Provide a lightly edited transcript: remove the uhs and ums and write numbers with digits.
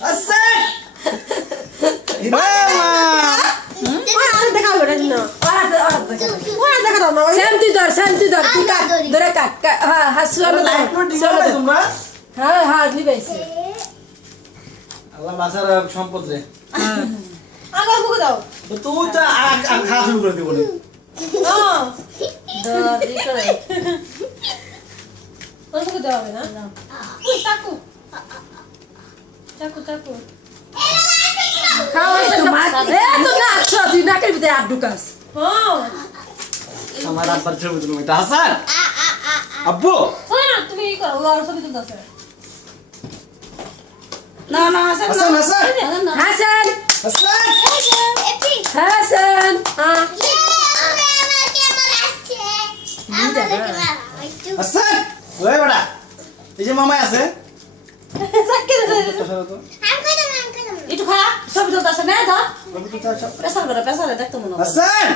হাসান শান্তি ধর তুই কাট ধরে কাট হ্যাঁ হ্যাঁ সোলো লাইট করে দিবা তোমরা হ্যাঁ হ্যাঁ নিবাইছে আল্লাহ বাসার সম্পদ রে আবার মুখ দাও তো তুই তো আর খাওয়া শুরু করে দিব হ্যাঁ ধর ই করে ওর মুখ দাও হবে না চাকু চাকু চাকু খাওয়া তো মাছ এ তো না আচ্ছা তুই না করবি দে আব্দুকাস হ্যাঁ আমার আব্বার ছবি তুলবো এটা হাসান আব্বু না তুমি ই করো ওর ছবি তুলতেছে না না হাসান হাসান হাসান হাসান হাসান হাসান হ্যাঁ হাসান ওই বড়া এই যে মামাই আছে একটু খা ছবি তুলতেছে না তো পেশাল করে পেশালে দেখতে মনে হয় হাসান